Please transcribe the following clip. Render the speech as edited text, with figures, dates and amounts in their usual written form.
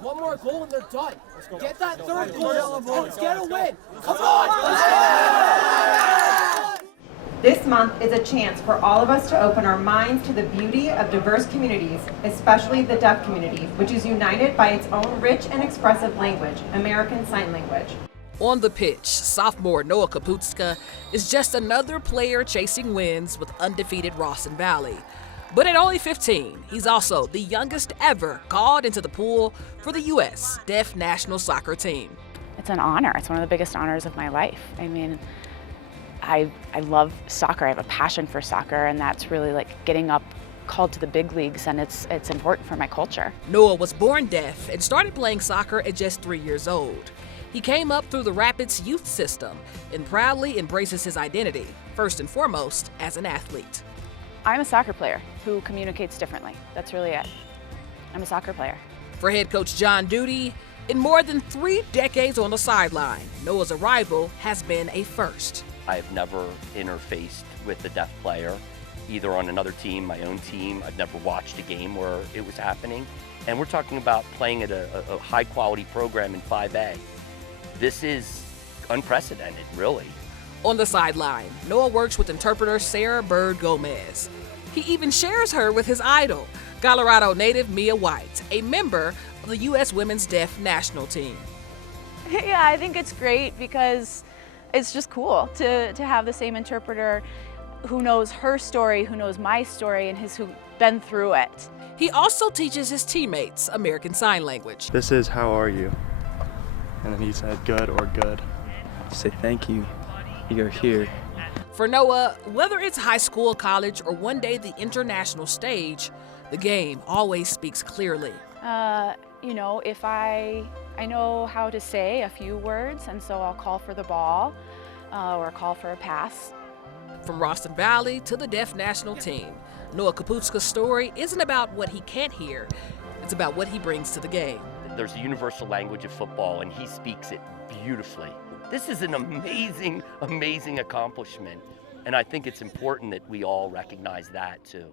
One more goal and they're done. Get that third goal and let's get a win. Come on! This month is a chance for all of us to open our minds to the beauty of diverse communities, especially the deaf community, which is united by its own rich and expressive language, American Sign Language. On the pitch, sophomore Noah Kapustka is just another player chasing wins with undefeated Ralston Valley. But at only 15, he's also the youngest ever called into the pool for the U.S. Deaf National Soccer Team. It's an honor. It's one of the biggest honors of my life. I mean, I love soccer. I have a passion for soccer, and that's really like getting up called to the big leagues, and it's important for my culture. Noah was born deaf and started playing soccer at just 3 years old. He came up through the Rapids youth system and proudly embraces his identity, first and foremost, as an athlete. I'm a soccer player who communicates differently. That's really it. I'm a soccer player. For head coach John Duty, in more than 3 decades on the sideline, Noah's arrival has been a first. I have never interfaced with a deaf player, either on another team, my own team. I've never watched a game where it was happening. And we're talking about playing at a high-quality program in 5A. This is unprecedented, really. On the sideline, Noah works with interpreter Sarah Bird Gomez. He even shares her with his idol, Colorado native Mia White, a member of the U.S. Women's Deaf National Team. Yeah, I think it's great because it's just cool to have the same interpreter who knows her story, who knows my story, and who's been through it. He also teaches his teammates American Sign Language. This is how are you? And then he said good or good. Say thank you. You're here. For Noah, whether it's high school, college, or one day the international stage, the game always speaks clearly. You know, if I know how to say a few words, and so I'll call for the ball or call for a pass. From Ralston Valley to the Deaf National Team, Noah Kapustka's story isn't about what he can't hear, it's about what he brings to the game. There's a universal language of football, and he speaks it beautifully. This is an amazing, amazing accomplishment, and I think it's important that we all recognize that too.